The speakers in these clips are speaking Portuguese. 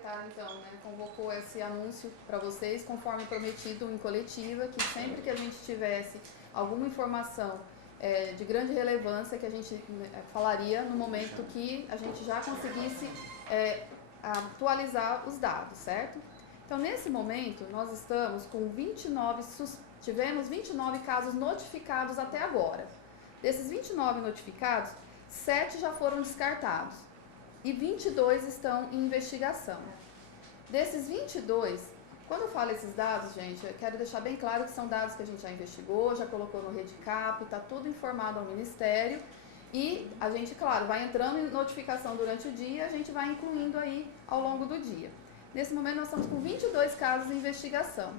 secretária, então, né, convocou esse anúncio para vocês, conforme prometido em coletiva, que sempre que a gente tivesse alguma informação de grande relevância, que a gente falaria no momento que a gente já conseguisse atualizar os dados, certo? Então, nesse momento, nós estamos com tivemos 29 casos notificados até agora. Desses 29 notificados, 7 já foram descartados e 22 estão em investigação. Desses 22, quando eu falo esses dados, gente, eu quero deixar bem claro que são dados que a gente já investigou, já colocou no Redcap, está tudo informado ao Ministério e a gente, claro, vai entrando em notificação durante o dia, a gente vai incluindo aí ao longo do dia. Nesse momento nós estamos com 22 casos em investigação.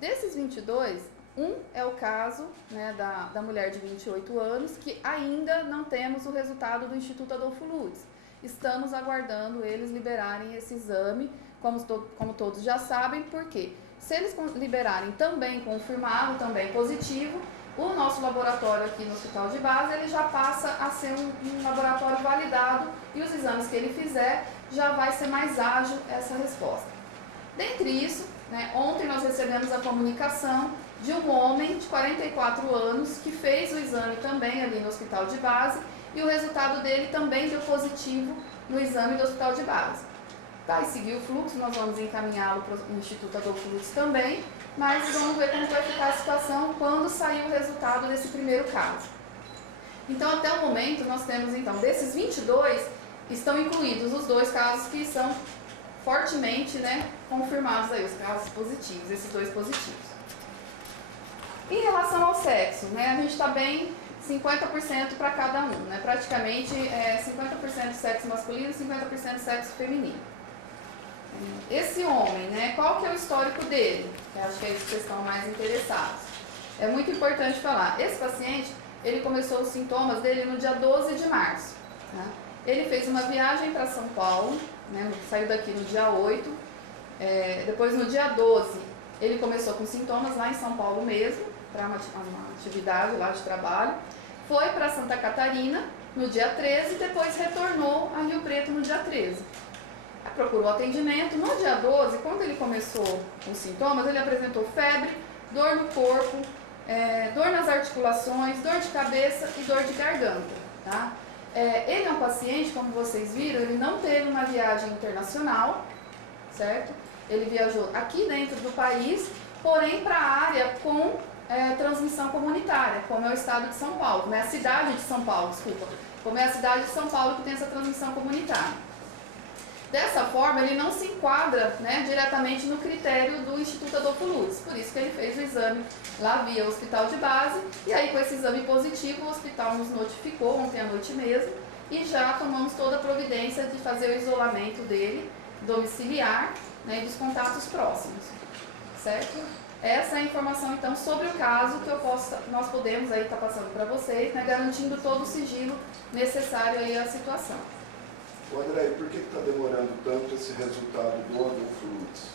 Desses 22, um é o caso, né, da mulher de 28 anos, que ainda não temos o resultado do Instituto Adolfo Lutz. Estamos aguardando eles liberarem esse exame, como todos já sabem, porque se eles liberarem também confirmado, também positivo, o nosso laboratório aqui no Hospital de Base, ele já passa a ser um laboratório validado e os exames que ele fizer já vai ser mais ágil essa resposta. Dentre isso, né, ontem nós recebemos a comunicação de um homem de 44 anos que fez o exame também ali no Hospital de Base e o resultado dele também deu positivo no exame do Hospital de Base. Vai seguir o fluxo, nós vamos encaminhá-lo para o Instituto Adolfo Lutz também, mas vamos ver como vai ficar a situação quando sair o resultado desse primeiro caso. Então, até o momento, nós temos, então, desses 22, estão incluídos os 2 casos que são fortemente, né, confirmados aí, os casos positivos, esses 2 positivos. Em relação ao sexo, né, a gente está bem 50% para cada um, né, praticamente 50% sexo masculino e 50% sexo feminino. Esse homem, né, qual que é o histórico dele? Eu acho que é isso que vocês estão mais interessados. É muito importante falar. Esse paciente, ele começou os sintomas dele no dia 12 de março. Né? Ele fez uma viagem para São Paulo, né, saiu daqui no dia 8. Depois, no dia 12, ele começou com sintomas lá em São Paulo mesmo, para uma atividade lá de trabalho. Foi para Santa Catarina no dia 13 e depois retornou a Rio Preto no dia 13. Procurou atendimento. No dia 12, quando ele começou os sintomas, ele apresentou febre, dor no corpo, dor nas articulações, dor de cabeça e dor de garganta. Tá? Ele é um paciente, como vocês viram, ele não teve uma viagem internacional, certo? Ele viajou aqui dentro do país, porém para a área com transmissão comunitária, como é o estado de São Paulo, como é a cidade de São Paulo, desculpa, como é a cidade de São Paulo que tem essa transmissão comunitária. Dessa forma, ele não se enquadra, né, diretamente no critério do Instituto Adolfo Lutz, por isso que ele fez o exame lá via Hospital de Base, e aí com esse exame positivo o hospital nos notificou ontem à noite mesmo, e já tomamos toda a providência de fazer o isolamento dele, domiciliar, né, e dos contatos próximos, certo? Essa é a informação, então, sobre o caso que nós podemos aí estar passando para vocês, né, garantindo todo o sigilo necessário aí à situação. André, por que está demorando tanto esse resultado do Adolfo Lutz?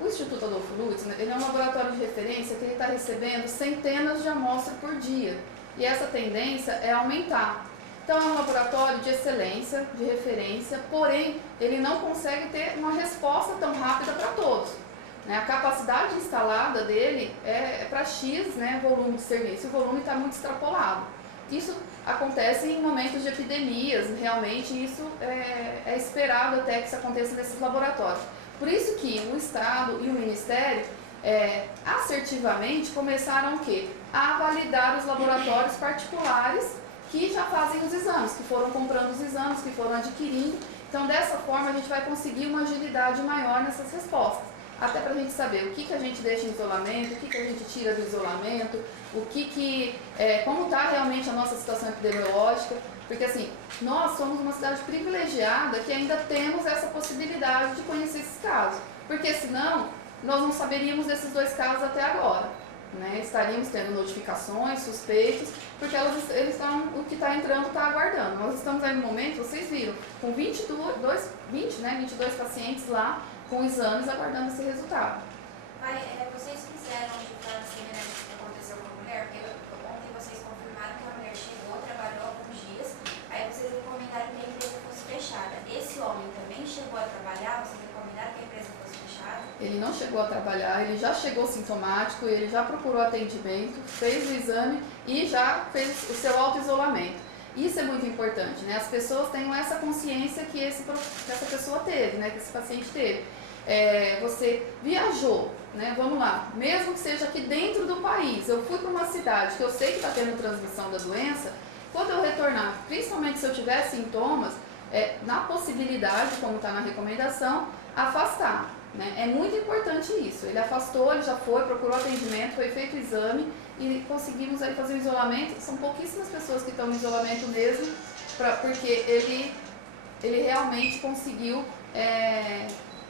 O Instituto Adolfo Lutz, ele é um laboratório de referência que ele está recebendo centenas de amostras por dia. E essa tendência é aumentar. Então é um laboratório de excelência, de referência, porém ele não consegue ter uma resposta tão rápida para todos. A capacidade instalada dele é para X, né, volume de serviço, o volume está muito extrapolado. Isso acontece em momentos de epidemias, realmente isso é esperado até que isso aconteça nesses laboratórios. Por isso que o Estado e o Ministério assertivamente começaram o quê? A validar os laboratórios particulares que já fazem os exames, que foram comprando os exames, que foram adquirindo. Então, dessa forma, a gente vai conseguir uma agilidade maior nessas respostas. Até para a gente saber o que a gente deixa em isolamento, o que a gente tira do isolamento, como está realmente a nossa situação epidemiológica, porque assim, nós somos uma cidade privilegiada que ainda temos essa possibilidade de conhecer esses casos, porque senão nós não saberíamos desses 2 casos até agora, né? Estaríamos tendo notificações, suspeitos, porque o que está entrando está aguardando. Nós estamos aí no momento, vocês viram, com 22 pacientes lá, com exames aguardando esse resultado. Mas vocês fizeram de forma semelhante ao que aconteceu com a mulher? Porque ontem vocês confirmaram que a mulher chegou, trabalhou alguns dias, aí vocês recomendaram que a empresa fosse fechada. Esse homem também chegou a trabalhar, vocês recomendaram que não chegou a trabalhar, ele já chegou sintomático, ele já procurou atendimento, fez o exame e já fez o seu auto-isolamento. Isso é muito importante, né? As pessoas tenham essa consciência que essa pessoa teve, né? Que esse paciente teve. Você viajou, né? Vamos lá, mesmo que seja aqui dentro do país, eu fui para uma cidade que eu sei que está tendo transmissão da doença, quando eu retornar, principalmente se eu tiver sintomas, na possibilidade, como está na recomendação, afastar. Né? É muito importante isso. Ele afastou, ele já foi, procurou atendimento, foi feito o exame e conseguimos aí fazer o isolamento. São pouquíssimas pessoas que estão no isolamento mesmo, porque ele realmente conseguiu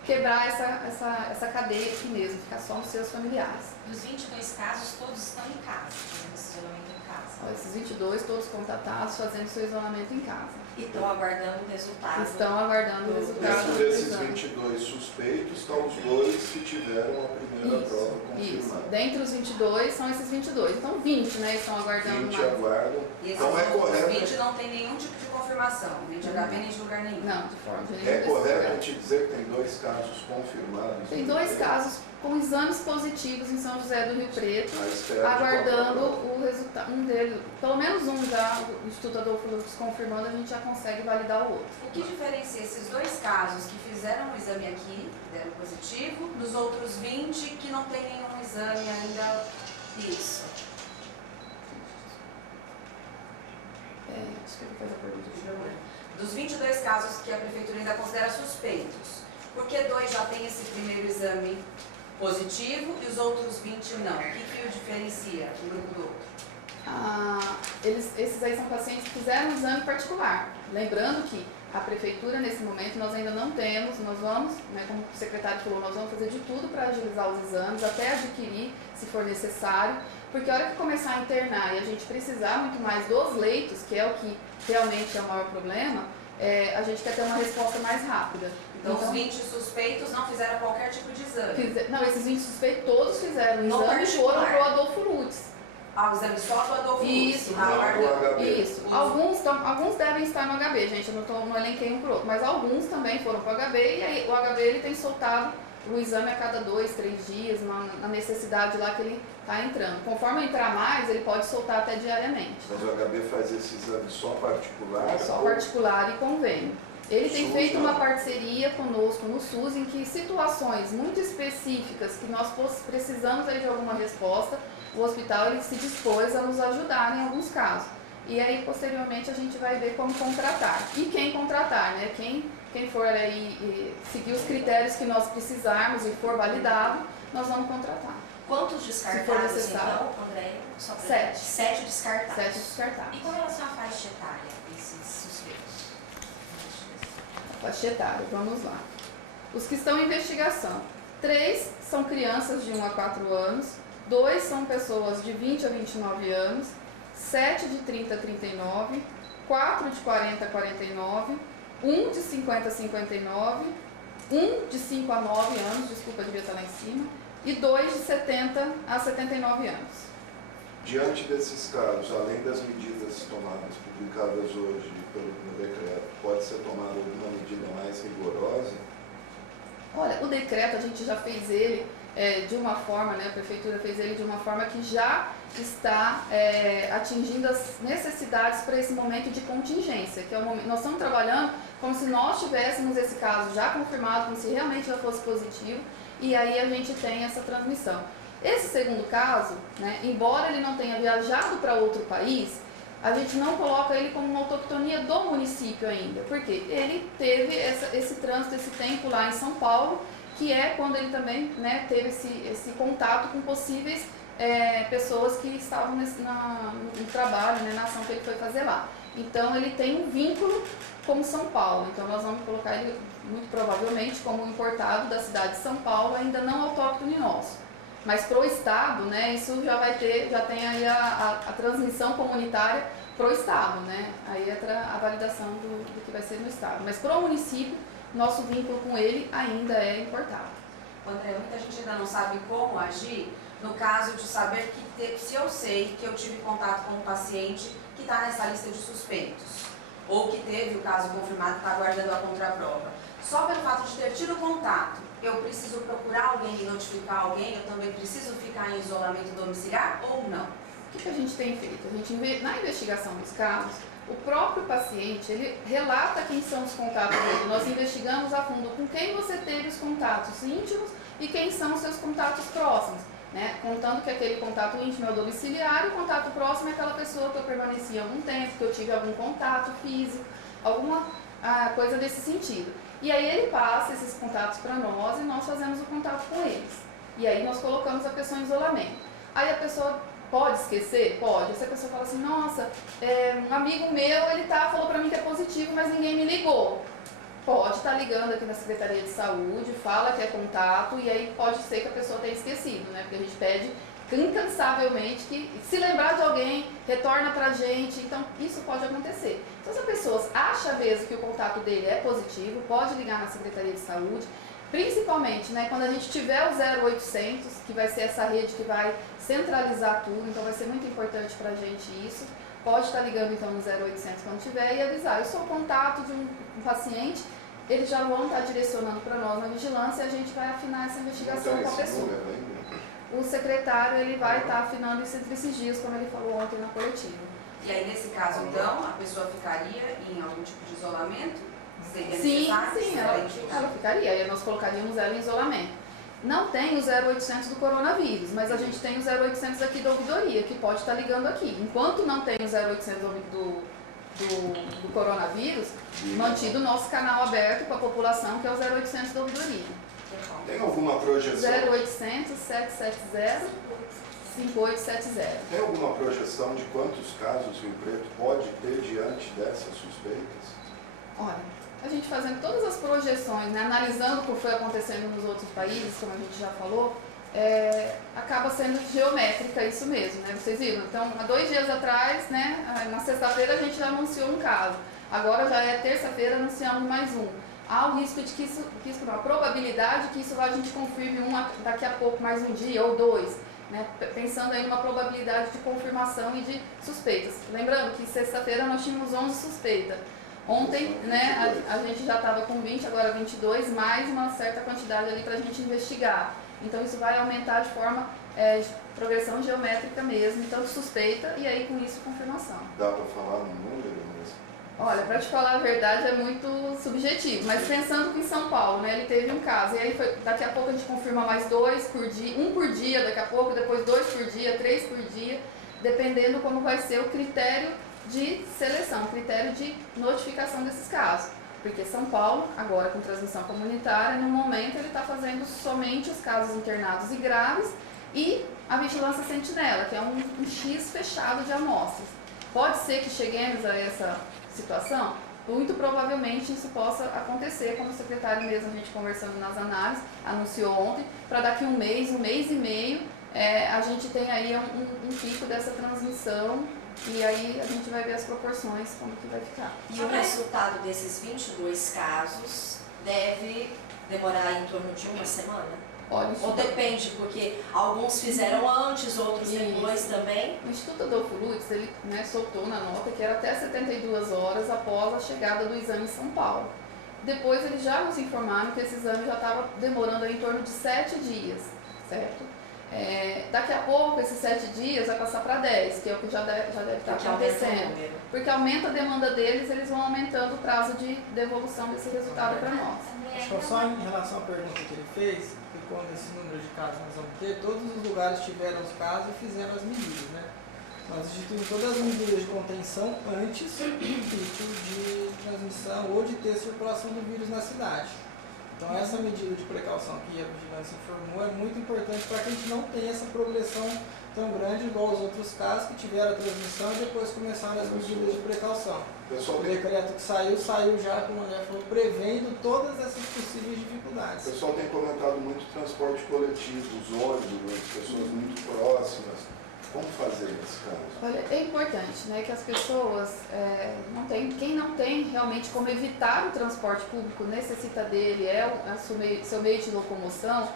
quebrar essa cadeia aqui mesmo, ficar só nos seus familiares. Dos 22 casos, todos estão em casa, fazendo esse isolamento em casa. Esses 22, todos contatados, fazendo seu isolamento em casa. E estão aguardando o resultado. Estão aguardando o resultado. Dentro desses 22 suspeitos, estão os 2 que tiveram a primeira prova confirmada. Isso. Dentre os 22, são esses 22. Então, 20, né, estão aguardando 20 mais. aguardam. E Então esses é correto. 20 não tem nenhum tipo de confirmação, nem de HB nem de lugar nenhum. Não, de forma de É correto te dizer que tem 2 casos confirmados? Tem 2 casos com exames positivos em São José do Rio Preto, À espera de aguardando qual o resultado. Um deles, pelo menos um já, o Instituto Adolfo Lutz confirmando, a gente já consegue validar o outro. O que diferencia esses 2 casos que fizeram o exame aqui, deram positivo, dos outros 20 que não tem nenhum exame ainda? Isso. Acho que ele fez a pergunta de novo. Dos 22 casos que a Prefeitura ainda considera suspeitos, por que 2 já têm esse primeiro exame positivo e os outros 20 não? O que o diferencia um grupo do outro? Esses aí são pacientes que fizeram um exame particular. Lembrando que a Prefeitura, nesse momento, nós ainda não temos, nós vamos, né, como o secretário falou, nós vamos fazer de tudo para agilizar os exames, até adquirir, se for necessário, porque a hora que começar a internar e a gente precisar muito mais dos leitos, que é o que realmente é o maior problema, a gente quer ter uma resposta mais rápida. Então, os 20 suspeitos não fizeram qualquer tipo de exame? Não, esses 20 suspeitos todos fizeram o No exame e foram particular. para o Adolfo Lutz. O exame só do Adolfo Isso, Lutz, aguardando. Isso. Alguns devem estar no HB, gente, eu não elenquei um por outro, mas alguns também foram para o HB e aí o HB ele tem soltado o exame a cada 2, 3 dias, na necessidade lá que ele está entrando. Conforme entrar mais, ele pode soltar até diariamente. Mas o HB faz esse exame só particular? Só particular e convênio. Ele tem SUS, feito uma não. parceria conosco no SUS em que situações muito específicas que nós precisamos aí de alguma resposta, o hospital ele se dispôs a nos ajudar em alguns casos. E aí, posteriormente, a gente vai ver como contratar. E quem contratar, né? Quem for aí seguir os critérios que nós precisarmos e for validado, nós vamos contratar. Quantos Se for descartados, necessário. então, André? 7. 7 descartados. 7 descartados. E com relação à faixa etária desses suspeitos? Faixa etária, vamos lá. Os que estão em investigação. 3 são crianças de 1 a 4 anos, 2 são pessoas de 20 a 29 anos, 7 de 30 a 39, 4 de 40 a 49, 1 de 50 a 59, 1 de 5 a 9 anos, desculpa, devia estar lá em cima, e 2 de 70 a 79 anos. Diante desses casos, além das medidas tomadas, publicadas hoje no decreto, pode ser tomada alguma medida mais rigorosa? Olha, o decreto a gente já fez ele de uma forma, né, a Prefeitura fez ele de uma forma que já está atingindo as necessidades para esse momento de contingência, que é o momento, nós estamos trabalhando como se nós tivéssemos esse caso já confirmado, como se realmente já fosse positivo, e aí a gente tem essa transmissão. Esse segundo caso, né, embora ele não tenha viajado para outro país, a gente não coloca ele como uma autoctonia do município ainda, porque ele teve esse trânsito, esse tempo lá em São Paulo, que é quando ele também, né, teve esse contato com possíveis pessoas que estavam no trabalho, né, na ação que ele foi fazer lá. Então ele tem um vínculo com São Paulo, então nós vamos colocar ele muito provavelmente como importado da cidade de São Paulo, ainda não autóctone nosso. Mas para o Estado, né, isso já tem aí a transmissão comunitária para o Estado, né? Aí entra a validação do que vai ser no Estado. Mas para o município, nosso vínculo com ele ainda é importado. André, muita gente ainda não sabe como agir no caso de saber se eu sei que eu tive contato com um paciente que está nessa lista de suspeitos, ou que teve o caso confirmado e está aguardando a contraprova. Só pelo fato de ter tido contato, eu preciso procurar alguém e notificar alguém, eu também preciso ficar em isolamento domiciliar ou não? O que a gente tem feito? A gente, na investigação dos casos, o próprio paciente, ele relata quem são os contatos dele. Nós investigamos a fundo com quem você teve os contatos íntimos e quem são os seus contatos próximos, né? Contando que aquele contato íntimo é o domiciliar, o contato próximo é aquela pessoa que eu permaneci algum tempo, que eu tive algum contato físico, alguma coisa desse sentido. E aí ele passa esses contatos para nós e nós fazemos o contato com eles. E aí nós colocamos a pessoa em isolamento. Aí a pessoa pode esquecer? Pode. Essa pessoa fala assim, nossa, um amigo meu, ele falou para mim que é positivo, mas ninguém me ligou. Pode estar ligando aqui na Secretaria de Saúde, fala que é contato, e aí pode ser que a pessoa tenha esquecido, né? Porque a gente pede incansavelmente que, se lembrar de alguém, retorna pra gente. Então, isso pode acontecer. Então, se a pessoa acha mesmo que o contato dele é positivo, pode ligar na Secretaria de Saúde, principalmente, né, quando a gente tiver o 0800, que vai ser essa rede que vai centralizar tudo, então vai ser muito importante pra gente isso. Pode estar ligando então no 0800 quando tiver e avisar. Eu sou contato de um paciente, eles já vão estar direcionando para nós na vigilância e a gente vai afinar essa investigação com a pessoa. O secretário ele vai estar afinando isso entre esses dias, como ele falou ontem na coletiva. E aí, nesse caso, então, a pessoa ficaria em algum tipo de isolamento? Seria Sim, necessário? ela ficaria. Aí nós colocaríamos ela em isolamento. Não tem o 0800 do coronavírus, mas a gente tem o 0800 aqui da ouvidoria, que pode estar ligando aqui. Enquanto não tem o 0800 do coronavírus, mantido o nosso canal aberto para a população, que é o 0800 da ouvidoria. Tem alguma projeção? 0800 770 5870. Tem alguma projeção de quantos casos Rio Preto pode ter diante dessas suspeitas? Olha, a gente fazendo todas as projeções, né, analisando o que foi acontecendo nos outros países, como a gente já falou, acaba sendo geométrica isso mesmo, né? Vocês viram? Então, há 2 dias atrás, né, na sexta-feira a gente já anunciou um caso. Agora já é terça-feira, anunciamos mais um. Há o risco de que isso, a probabilidade que isso a gente confirme daqui a pouco, mais um dia ou 2, né? Pensando aí numa probabilidade de confirmação e de suspeitas. Lembrando que sexta-feira nós tínhamos 11 suspeitas. Ontem, né, a gente já estava com 20, agora 22, mais uma certa quantidade ali para a gente investigar. Então isso vai aumentar de forma progressão geométrica mesmo, tanto suspeita e aí com isso confirmação. Dá para falar no número mesmo? Olha, para te falar a verdade é muito subjetivo, mas pensando que em São Paulo, né, ele teve um caso, e aí daqui a pouco a gente confirma mais 2 por dia, 1 por dia daqui a pouco, depois 2 por dia, 3 por dia, dependendo como vai ser o critério de seleção, critério de notificação desses casos. Porque São Paulo, agora com transmissão comunitária, no momento ele está fazendo somente os casos internados e graves e a vigilância sentinela, que é um X fechado de amostras. Pode ser que cheguemos a essa situação? Muito provavelmente isso possa acontecer, como o secretário mesmo, a gente conversando nas análises, anunciou ontem, para daqui um mês e meio, a gente tem aí um pico dessa transmissão. E aí a gente vai ver as proporções, como que vai ficar. E o resultado desses 22 casos deve demorar em torno de 1 semana? Olha, Ou depende, porque alguns fizeram antes, outros depois também? O Instituto Adolfo Lutz, ele, né, soltou na nota que era até 72 horas após a chegada do exame em São Paulo. Depois eles já nos informaram que esse exame já estava demorando em torno de 7 dias, certo? Daqui a pouco, esses 7 dias vai passar para 10, que é o que já deve estar acontecendo. Porque aumenta a demanda deles, eles vão aumentando o prazo de devolução desse resultado para nós. Só em relação à pergunta que ele fez, que quando esse número de casos nós vamos ter, todos os lugares tiveram os casos e fizeram as medidas, né? Nós instituímos todas as medidas de contenção antes do pico de transmissão ou de ter circulação do vírus na cidade. Então essa medida de precaução que a vigilância informou é muito importante para que a gente não tenha essa progressão tão grande igual os outros casos que tiveram a transmissão e depois começaram as medidas de precaução. O decreto que saiu já, como a André falou, prevendo todas essas possíveis dificuldades. O pessoal tem comentado muito transporte coletivo, os ônibus, as pessoas muito próximas. Como fazer nesse caso? Olha, é importante, né, que as pessoas, quem não tem realmente como evitar o transporte público, necessita dele, seu meio de locomoção,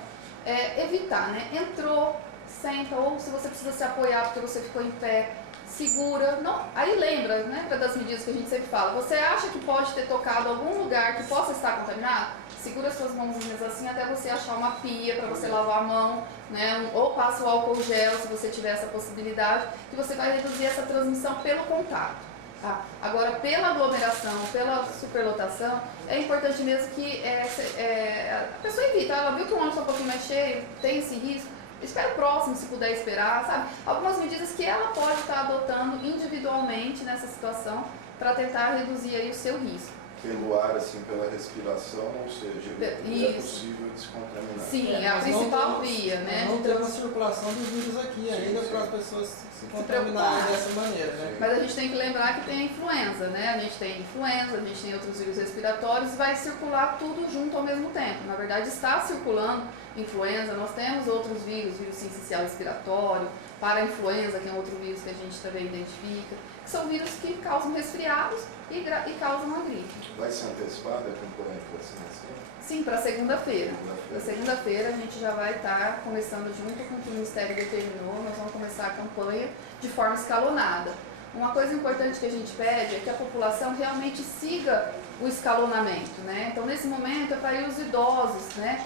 evitar, né? Entrou, senta, ou se você precisa se apoiar porque você ficou em pé, segura. Não, aí lembra das medidas que a gente sempre fala. Você acha que pode ter tocado algum lugar que possa estar contaminado? Segura suas mãozinhas assim até você achar uma pia para você lavar a mão, né? Ou passa o álcool gel se você tiver essa possibilidade, que você vai reduzir essa transmissão pelo contato. Tá? Agora, pela aglomeração, pela superlotação, é importante mesmo que a pessoa evita. Ela viu que o ônibus está um pouquinho mais cheio, tem esse risco, espera o próximo se puder esperar, sabe? Algumas medidas que ela pode estar adotando individualmente nessa situação para tentar reduzir aí o seu risco. Pelo ar, assim, pela respiração, ou seja, é possível descontaminar. Sim, é a principal via, né? Não tem uma circulação dos vírus aqui ainda para as pessoas se contaminarem dessa maneira, né? Mas a gente tem que lembrar que tem a influenza, né? A gente tem influenza, a gente tem outros vírus respiratórios e vai circular tudo junto ao mesmo tempo. Na verdade, está circulando influenza, nós temos outros vírus sincicial respiratório, para-influenza, que é outro vírus que a gente também identifica, que são vírus que causam resfriados e causam a gripe. Vai ser antecipada a campanha de vacinação? Sim, para segunda-feira. Para segunda-feira a gente já vai estar começando junto com o que o Ministério determinou, nós vamos começar a campanha de forma escalonada. Uma coisa importante que a gente pede é que a população realmente siga o escalonamento, né? Então, nesse momento é para ir os idosos, né?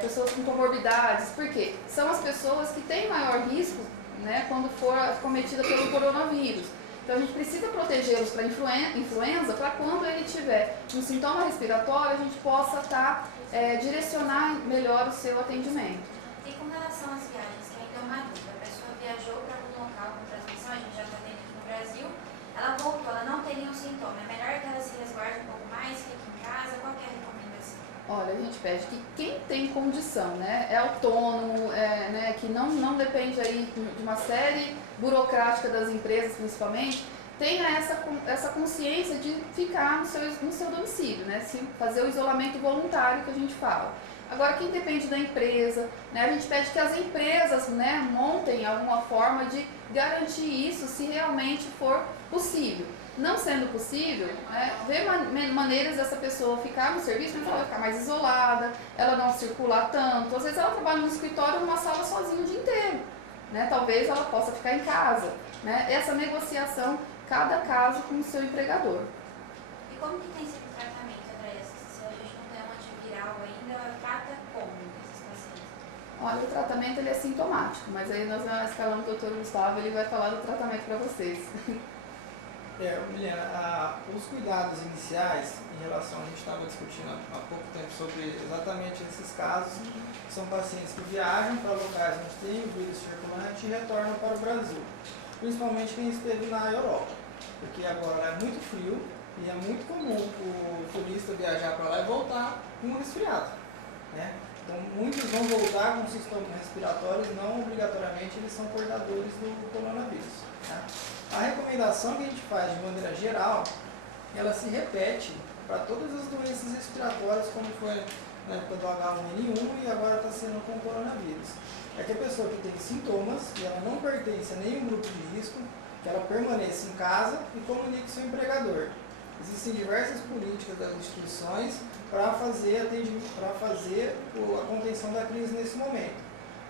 Pessoas com comorbidades, porque são as pessoas que têm maior risco, né, quando for acometida pelo coronavírus. Então a gente precisa protegê-los para influenza, para quando ele tiver um sintoma respiratório, a gente possa direcionar melhor o seu atendimento. E com relação às viagens, que ainda é uma dúvida, a pessoa viajou para algum local com transmissão, a gente já está tendo aqui no Brasil, ela voltou, ela não tem nenhum sintoma, é melhor que ela se resguarde um pouco mais, fique em casa, qual que é a recomendação? Olha, a gente pede que quem tem condição, né, é autônomo, né, que não depende aí de uma série burocrática das empresas principalmente, tenha essa consciência de ficar no seu domicílio, né, fazer o isolamento voluntário que a gente fala. Agora, quem depende da empresa, né, a gente pede que as empresas, né, montem alguma forma de garantir isso se realmente for possível. Não sendo possível, ver maneiras dessa pessoa ficar no serviço, mas ela vai ficar mais isolada, ela não circular tanto. Às vezes ela trabalha no escritório numa sala sozinha o dia inteiro, né? Talvez ela possa ficar em casa, né? Essa negociação, cada caso com o seu empregador. E como que tem sido o tratamento para essas? Se a gente não tem um antiviral ainda, trata como esses pacientes? Olha, o tratamento ele é sintomático, mas aí nós escalamos o Dr. Gustavo, ele vai falar do tratamento para vocês. Milena, os cuidados iniciais em relação, a gente estava discutindo há pouco tempo sobre exatamente esses casos, que são pacientes que viajam para locais onde tem o vírus circulante e retornam para o Brasil, principalmente quem esteve na Europa, porque agora é muito frio e é muito comum o turista viajar para lá e voltar com um resfriado, né? Então muitos vão voltar com sintomas respiratórios, não obrigatoriamente eles são portadores do coronavírus, tá? A recomendação que a gente faz de maneira geral, ela se repete para todas as doenças respiratórias, como foi na época do H1N1 e agora está sendo com o coronavírus. É que a pessoa que tem sintomas e ela não pertence a nenhum grupo de risco, que ela permaneça em casa e comunique seu empregador. Existem diversas políticas das instituições para fazer a contenção da crise nesse momento.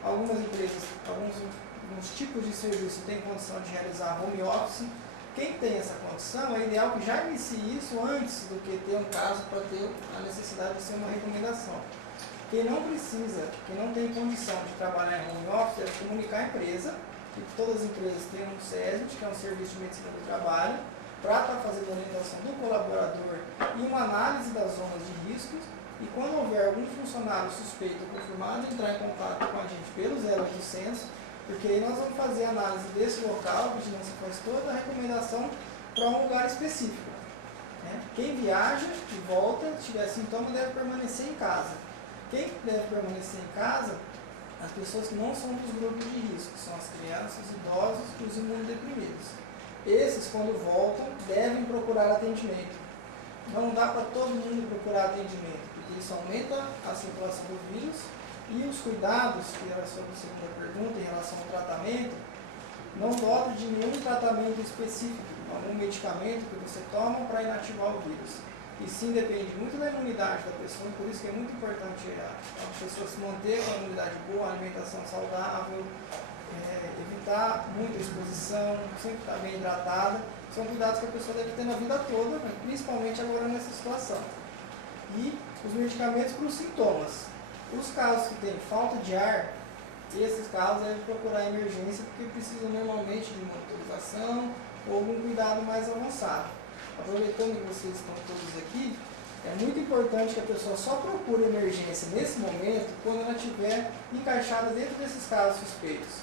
Algumas empresas, alguns tipos de serviço têm condição de realizar home office. Quem tem essa condição, é ideal que já inicie isso antes do que ter um caso para ter a necessidade de ser uma recomendação. Quem não precisa, quem não tem condição de trabalhar em home office, deve comunicar à empresa, que todas as empresas têm um SESMIT, que é um Serviço de Medicina do Trabalho, para estar fazendo a orientação do colaborador e uma análise das zonas de riscos. E quando houver algum funcionário suspeito ou confirmado, entrar em contato com a gente pelo 0800, porque aí nós vamos fazer a análise desse local, a vigilância faz toda a recomendação para um lugar específico, né? Quem viaja e volta, se tiver sintoma, deve permanecer em casa. Quem deve permanecer em casa? As pessoas que não são dos grupos de risco, que são as crianças, os idosos e os imunodeprimidos. Esses, quando voltam, devem procurar atendimento. Não dá para todo mundo procurar atendimento, porque isso aumenta a circulação do vírus. E os cuidados, que era sobre a segunda pergunta em relação ao tratamento, não dota de nenhum tratamento específico, algum medicamento que você toma para inativar o vírus. E sim, depende muito da imunidade da pessoa, e por isso que é muito importante a pessoa se manter com a imunidade boa, a alimentação saudável, evitar evitar muita exposição, sempre estar bem hidratada. São cuidados que a pessoa deve ter na vida toda, né? Principalmente agora nessa situação. E os medicamentos para os sintomas. Os casos que têm falta de ar, esses casos devem procurar emergência porque precisam normalmente de monitorização ou algum cuidado mais avançado. Aproveitando que vocês estão todos aqui, é muito importante que a pessoa só procure emergência nesse momento quando ela estiver encaixada dentro desses casos suspeitos.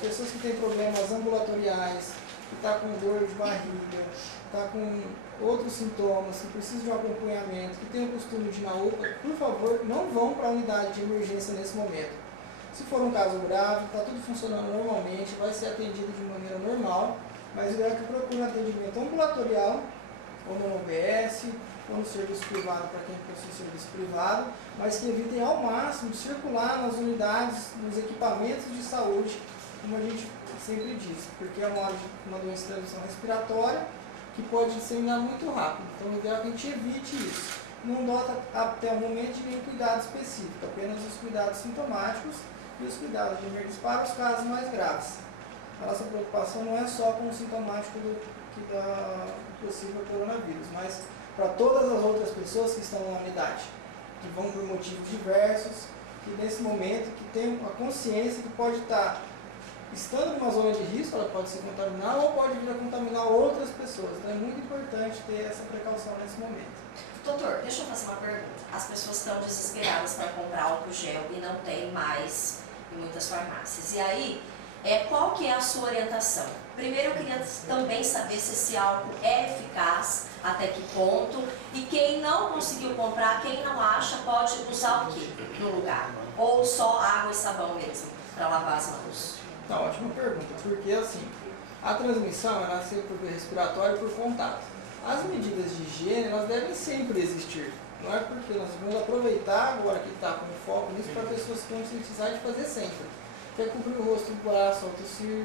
Pessoas que têm problemas ambulatoriais, que está com dor de barriga, está com outros sintomas, que precisam de um acompanhamento, que tem o costume de ir na UPA, por favor, não vão para a unidade de emergência nesse momento. Se for um caso grave, está tudo funcionando normalmente, vai ser atendido de maneira normal, mas o ideal é que procure um atendimento ambulatorial, ou no OBS, ou no serviço privado para quem possui serviço privado, mas que evitem ao máximo circular nas unidades, nos equipamentos de saúde, como a gente sempre diz, porque é uma doença de transmissão respiratória que pode disseminar muito rápido. Então o ideal é que a gente evite isso. Não dota até o momento de nenhum cuidado específico, apenas os cuidados sintomáticos e os cuidados de emergência para os casos mais graves. A nossa preocupação não é só com o sintomático que dá o possível coronavírus, mas para todas as outras pessoas que estão na unidade, que vão por motivos diversos, que nesse momento que tem a consciência que pode estar estando numa zona de risco, ela pode se contaminar ou pode vir a contaminar outras pessoas. Então é muito importante ter essa precaução nesse momento. Doutor, deixa eu fazer uma pergunta. As pessoas estão desesperadas para comprar álcool gel e não tem mais em muitas farmácias. E aí, qual que é a sua orientação? Primeiro, eu queria também saber se esse álcool é eficaz, até que ponto, e quem não conseguiu comprar, quem não acha, pode usar o quê no lugar? Ou só água e sabão mesmo, para lavar as mãos? Ótima pergunta, porque assim, a transmissão ela é sempre por via respiratória e por contato. As medidas de higiene, elas devem sempre existir. Não é porque nós vamos aproveitar agora que está com foco nisso para pessoas se conscientizar de fazer sempre. Quer cobrir o rosto, o braço, ao tossir,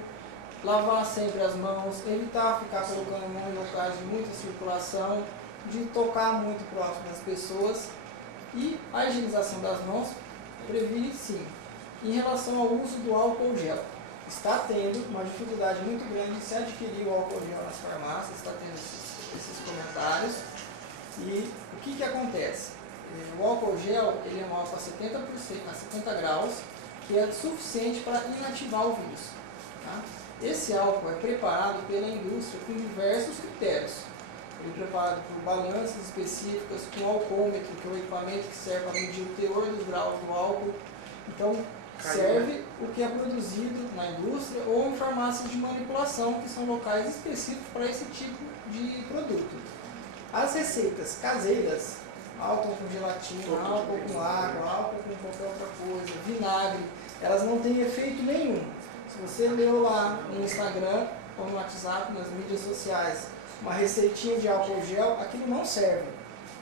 lavar sempre as mãos, evitar ficar colocando a mão em locais de muita circulação, de tocar muito próximo das pessoas. E a higienização das mãos previne sim. Em relação ao uso do álcool gel, está tendo uma dificuldade muito grande de se adquirir o álcool gel nas farmácias, está tendo esses comentários. E o que acontece? O álcool gel ele é um álcool a 70 graus, que é suficiente para inativar o vírus. Tá? Esse álcool é preparado pela indústria com diversos critérios. Ele é preparado por balanças específicas, com alcoômetro, que é o equipamento que serve para medir o teor dos graus do álcool. Então, serve o que é produzido na indústria ou em farmácias de manipulação, que são locais específicos para esse tipo de produto. As receitas caseiras, álcool com gelatina, álcool com água, álcool com qualquer outra coisa, vinagre, elas não têm efeito nenhum. Se você leu lá no Instagram ou no WhatsApp, nas mídias sociais, uma receitinha de álcool gel, aquilo não serve,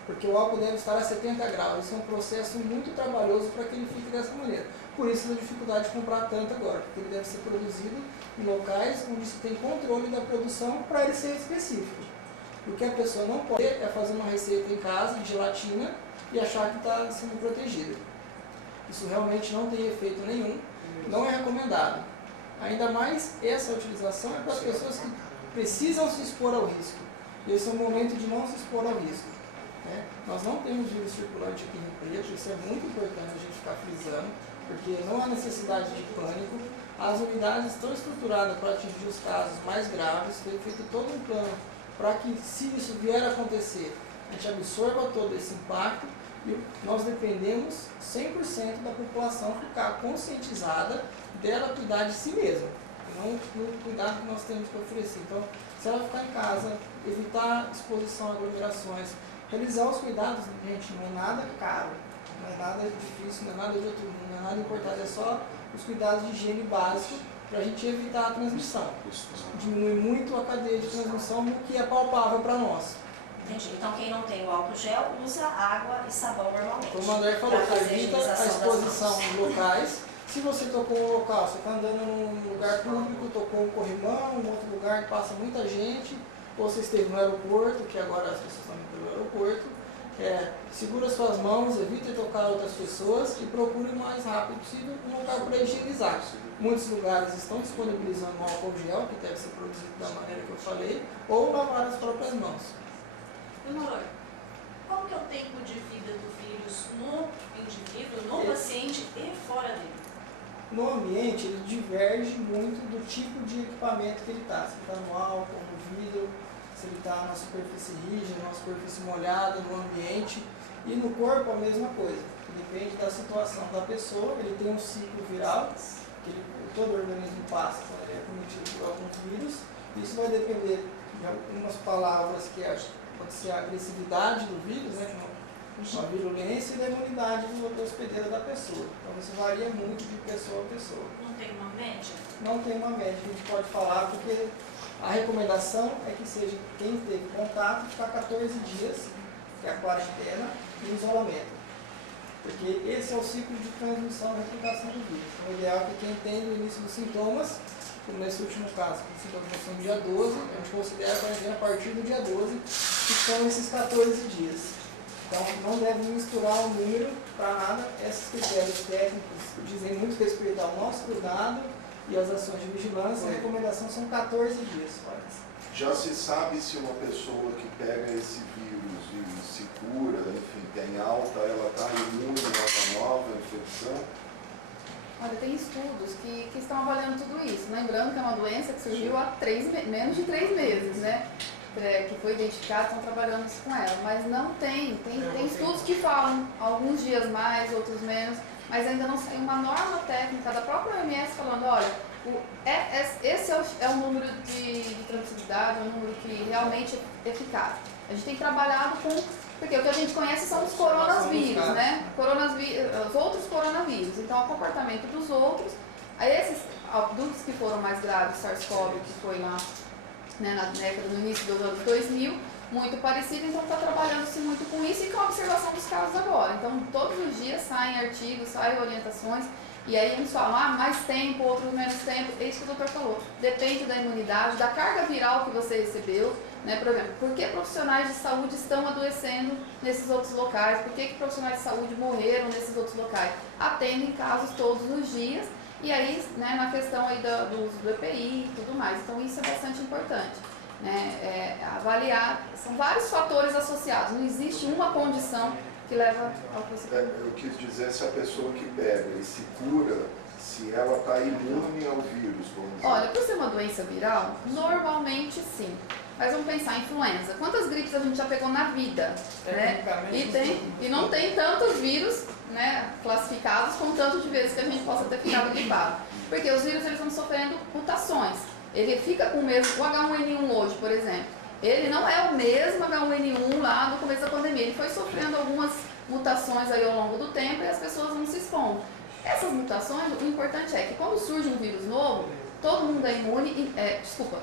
porque o álcool deve estar a 70 graus. Isso é um processo muito trabalhoso para que ele fique dessa maneira. Por isso a dificuldade de comprar tanto agora, porque ele deve ser produzido em locais onde se tem controle da produção para ele ser específico. O que a pessoa não pode é fazer uma receita em casa de gelatina e achar que está sendo protegida. Isso realmente não tem efeito nenhum, não é recomendado. Ainda mais essa utilização é para as pessoas que precisam se expor ao risco. E esse é o momento de não se expor ao risco. Né? Nós não temos vírus circulante aqui em Rio Preto, isso é muito importante a gente ficar frisando, porque não há necessidade de pânico. As unidades estão estruturadas para atingir os casos mais graves, foi feito todo um plano para que, se isso vier a acontecer, a gente absorva todo esse impacto e nós dependemos 100% da população ficar conscientizada dela cuidar de si mesma, não do cuidado que nós temos para oferecer. Então, se ela ficar em casa, evitar exposição a aglomerações, realizar os cuidados, gente, não é nada caro, não é nada difícil, não é nada de outro mundo, não é nada importante, é só os cuidados de higiene básicos para a gente evitar a transmissão. Diminui muito a cadeia de transmissão, o que é palpável para nós. Entendi. Então quem não tem o álcool gel, usa água e sabão normalmente. Como o André falou, evita a exposição em locais. Se você tocou um local, você está andando num lugar público, tocou um corrimão, um outro lugar que passa muita gente, ou você esteve no aeroporto, que agora as pessoas estão indo pelo aeroporto, segura suas mãos, evite tocar outras pessoas e procure o mais rápido possível um lugar para higienizar. Muitos lugares estão disponibilizando um álcool gel, que deve ser produzido da maneira que eu falei, ou lavar as próprias mãos. Dona, qual que é o tempo de vida do vírus no indivíduo, no paciente e fora dele? No ambiente, ele diverge muito do tipo de equipamento que ele está. Se ele está no álcool, no vidro, se ele está na superfície rígida, na superfície molhada, no ambiente. E no corpo a mesma coisa. Depende da situação da pessoa. Ele tem um ciclo viral, que todo organismo passa quando ele é cometido por alguns vírus. Isso vai depender de algumas palavras que pode ser a agressividade do vírus, né, a virulência, e da imunidade do hospedeiro da pessoa. Então isso varia muito de pessoa a pessoa. Não tem uma média? Não tem uma média que a gente pode falar, porque a recomendação é que seja quem teve contato ficar 14 dias, que é a quarentena, em isolamento. Porque esse é o ciclo de transmissão e replicação do vírus. Então, o ideal é que quem tem no início dos sintomas, como nesse último caso, que os sintomas são no dia 12, a gente considera a quarentena a partir do dia 12, que são esses 14 dias. Então, não deve misturar o número para nada. Esses critérios técnicos dizem muito respeito ao nosso cuidado e às ações de vigilância. A recomendação são 14 dias. Já se sabe se uma pessoa que pega esse vírus e se cura, enfim, tem alta, ela está imune a uma nova infecção? Olha, tem estudos que estão avaliando tudo isso. Lembrando que é uma doença que surgiu há menos de 3 meses, né? Que foi identificado, estão trabalhando isso com ela. Mas não tem estudos que falam alguns dias mais, outros menos, mas ainda não tem uma norma técnica da própria OMS falando, olha, esse é o número de transmissibilidade, é o número que realmente é eficaz. A gente tem trabalhado com, porque o que a gente conhece são os coronavírus, né? Os outros coronavírus. Então, o comportamento dos outros, dos que foram mais graves, SARS-CoV, que foi lá, né, na década, no início dos anos 2000, muito parecido, então está trabalhando-se muito com isso e com a observação dos casos agora. Então, todos os dias saem artigos, saem orientações, e aí uns falam, mais tempo, outros menos tempo. É isso que o doutor falou. Depende da imunidade, da carga viral que você recebeu, né? Por exemplo, por que profissionais de saúde estão adoecendo nesses outros locais? Por que profissionais de saúde morreram nesses outros locais? Atendem casos todos os dias. E aí, né, na questão aí do uso do EPI e tudo mais. Então, isso é bastante importante. Né? Avaliar, são vários fatores associados. Não existe uma condição que leva ao que você perguntou. Eu quis dizer se a pessoa que pega e se cura, se ela está imune ao vírus, vamos dizer. Olha, por ser uma doença viral, normalmente sim. Mas vamos pensar, influenza. Quantas gripes a gente já pegou na vida? Né? E não tem tantos vírus, né, classificados com tanto de vezes que a gente possa ter ficado gripado. Porque os vírus eles vão sofrendo mutações. Ele fica com o mesmo, o H1N1 hoje, por exemplo. Ele não é o mesmo H1N1 lá no começo da pandemia. Ele foi sofrendo algumas mutações aí ao longo do tempo e as pessoas vão se expondo. Essas mutações, o importante é que quando surge um vírus novo, todo mundo é imune,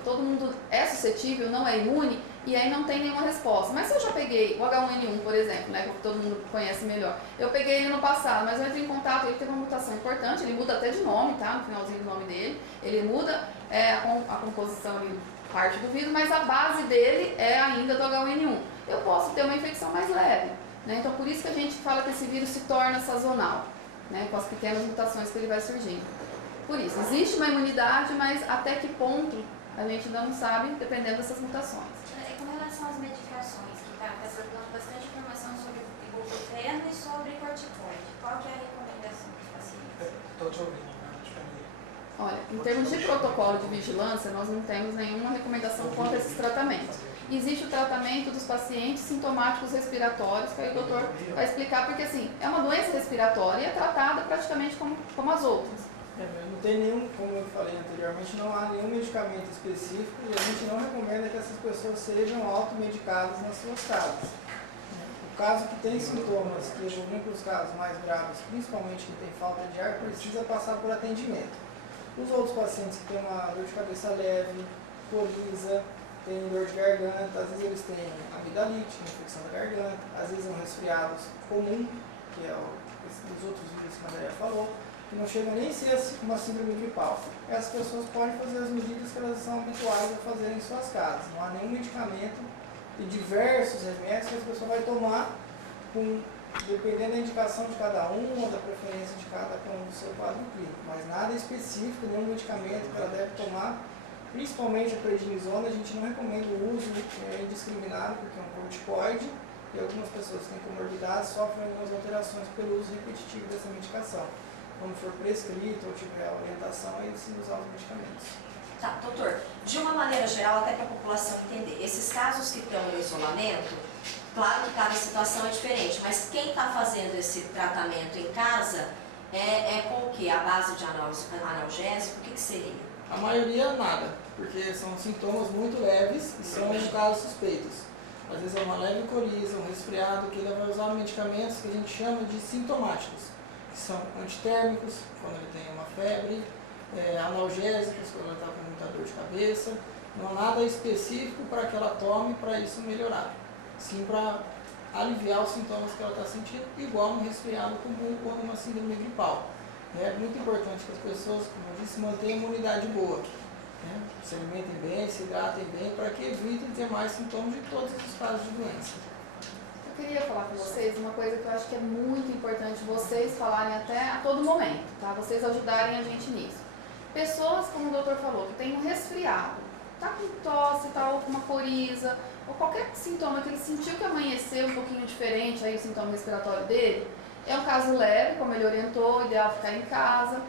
todo mundo é suscetível, não é imune, e aí não tem nenhuma resposta. Mas se eu já peguei o H1N1, por exemplo, né, que todo mundo conhece melhor, eu peguei ele no passado, mas eu entrei em contato, ele teve uma mutação importante, ele muda até de nome, tá, no finalzinho do nome dele, ele muda a composição ali, parte do vírus, mas a base dele é ainda do H1N1. Eu posso ter uma infecção mais leve, né, então por isso que a gente fala que esse vírus se torna sazonal, né, com as pequenas mutações que ele vai surgindo. Por isso, existe uma imunidade, mas até que ponto a gente ainda não sabe, dependendo dessas mutações. Com relação às medicações, que está circulando bastante informação sobre ibuprofeno e sobre corticoide, qual que é a recomendação dos pacientes? Estou te ouvindo. Olha, em termos de protocolo de vigilância, nós não temos nenhuma recomendação quanto a esses tratamentos. Existe o tratamento dos pacientes sintomáticos respiratórios, que aí o doutor vai explicar, porque assim, é uma doença respiratória e é tratada praticamente como as outras. Não tem nenhum, como eu falei anteriormente, não há nenhum medicamento específico e a gente não recomenda que essas pessoas sejam automedicadas nas suas casas. O caso que tem sintomas que evoluem para os casos mais graves, principalmente que tem falta de ar, precisa passar por atendimento. Os outros pacientes que têm uma dor de cabeça leve, coriza, têm dor de garganta, às vezes eles têm amidalite, infecção da garganta, às vezes é um resfriado comum, que é os outros vírus que a Andrea falou, que não chega nem a ser uma síndrome gripal. Essas pessoas podem fazer as medidas que elas são habituais a fazer em suas casas. Não há nenhum medicamento e diversos remédios que a pessoa vai tomar com dependendo da indicação de cada um, ou da preferência de cada com o seu quadro clínico, mas nada específico, nenhum medicamento que ela deve tomar, principalmente a prednisona. A gente não recomenda o uso indiscriminado, porque é um corticoide, e algumas pessoas que têm comorbidades sofrem algumas alterações pelo uso repetitivo dessa medicação. Quando for prescrito ou tiver orientação, aí sim usar os medicamentos. Tá, doutor, de uma maneira geral, até para a população entender, esses casos que estão no isolamento, claro que cada situação é diferente, mas quem está fazendo esse tratamento em casa é com o quê? A base de analgésico, o que seria? A maioria nada, porque são sintomas muito leves e são em casos suspeitos. Às vezes é uma leve coriza, um resfriado, que ele vai usar medicamentos que a gente chama de sintomáticos, que são antitérmicos, quando ele tem uma febre, analgésicos, quando ela está com muita dor de cabeça. Não há nada específico para que ela tome para isso melhorar, sim para aliviar os sintomas que ela está sentindo, igual um resfriado comum ou uma síndrome gripal. É muito importante que as pessoas, como eu disse, mantenham a imunidade boa, né? Se alimentem bem, se hidratem bem, para que evitem demais sintomas de todos os casos de doença. Eu queria falar com vocês uma coisa que eu acho que é muito importante vocês falarem até a todo momento, tá? Vocês ajudarem a gente nisso. Pessoas, como o doutor falou, que tem um resfriado, tá com tosse, tá com uma coriza, ou qualquer sintoma que ele sentiu que amanheceu um pouquinho diferente, aí o sintoma respiratório dele, é um caso leve, como ele orientou, ideal ficar em casa,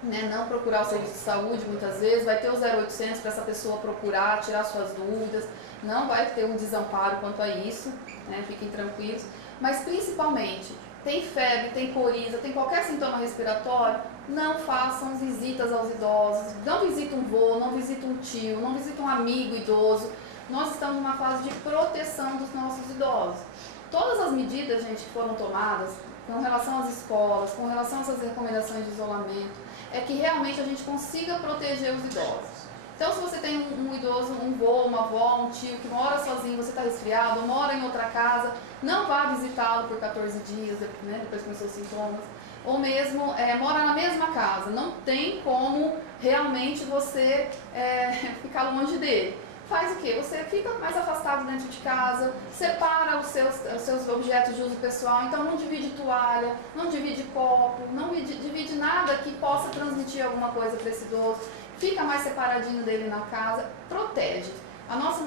né? Não procurar o serviço de saúde muitas vezes, vai ter o 0800 para essa pessoa procurar, tirar suas dúvidas, não vai ter um desamparo quanto a isso, né? Fiquem tranquilos, mas principalmente, tem febre, tem coriza, tem qualquer sintoma respiratório, não façam visitas aos idosos, não visita um vô, não visita um tio, não visita um amigo idoso. Nós estamos numa fase de proteção dos nossos idosos. Todas as medidas, gente, que foram tomadas com relação às escolas, com relação a essas recomendações de isolamento, é que realmente a gente consiga proteger os idosos. Então, se você tem um idoso, um vô, uma avó, um tio que mora sozinho, você está resfriado, ou mora em outra casa, não vá visitá-lo por 14 dias, né, depois que começou os sintomas. Ou mesmo mora na mesma casa, não tem como realmente você ficar longe dele. Faz o quê? Você fica mais afastado dentro de casa, separa os seus objetos de uso pessoal, então não divide toalha, não divide copo, não divide nada que possa transmitir alguma coisa para esse idoso, fica mais separadinho dele na casa, protege. A nossa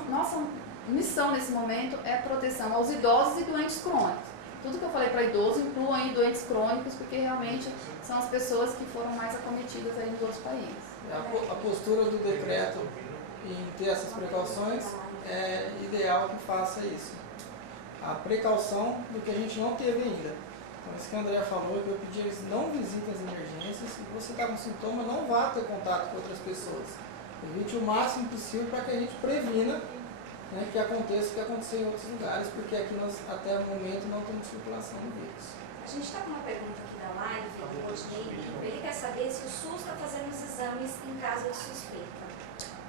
missão nesse momento é proteção aos idosos e doentes crônicos. Tudo que eu falei para idoso inclui aí doentes crônicos, porque realmente são as pessoas que foram mais acometidas aí nos outros países. A postura do decreto em ter essas precauções é ideal que faça isso. A precaução do que a gente não teve ainda. Então, isso que a Andrea falou, que eu pedi, eles não visitem as emergências. Se você está com sintoma, não vá ter contato com outras pessoas. Evite o máximo possível para que a gente previna, né, que aconteça o que aconteceu em outros lugares, porque aqui nós, até o momento, não temos circulação do vírus. A gente está com uma pergunta aqui da live, do Rodney. Ele quer saber se o SUS está fazendo os exames em caso de suspeita.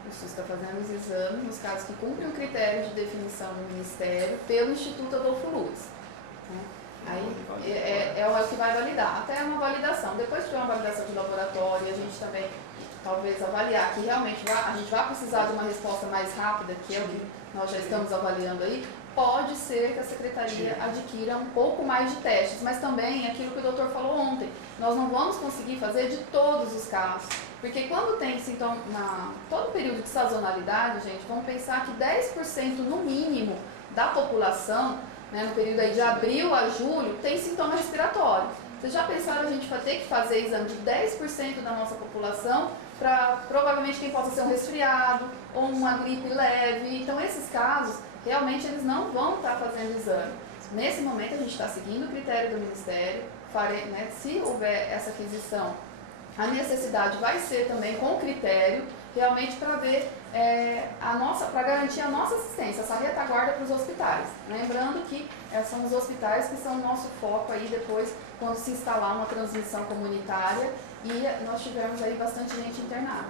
O SUS está fazendo os exames nos casos que cumprem o critério de definição do Ministério pelo Instituto Adolfo Lutz. Aí é o que vai validar, até uma validação. Depois que tiver uma validação de laboratório, a gente também talvez avaliar que realmente a gente vai precisar de uma resposta mais rápida, que é o que nós já estamos avaliando aí, pode ser que a Secretaria adquira um pouco mais de testes, mas também aquilo que o doutor falou ontem, nós não vamos conseguir fazer de todos os casos, porque quando tem sintoma, todo período de sazonalidade, gente, vamos pensar que 10% no mínimo da população, né, no período aí de abril a julho, tem sintoma respiratório. Vocês já pensaram a gente vai ter que fazer exame de 10% da nossa população para provavelmente quem possa ser um resfriado ou uma gripe leve? Então esses casos, realmente eles não vão estar fazendo exame. Nesse momento a gente está seguindo o critério do Ministério, né, se houver essa aquisição, a necessidade vai ser também com critério, realmente para ver para garantir a nossa assistência, essa retaguarda para os hospitais. Lembrando que são os hospitais que são o nosso foco aí depois, quando se instalar uma transmissão comunitária, e nós tivemos aí bastante gente internada.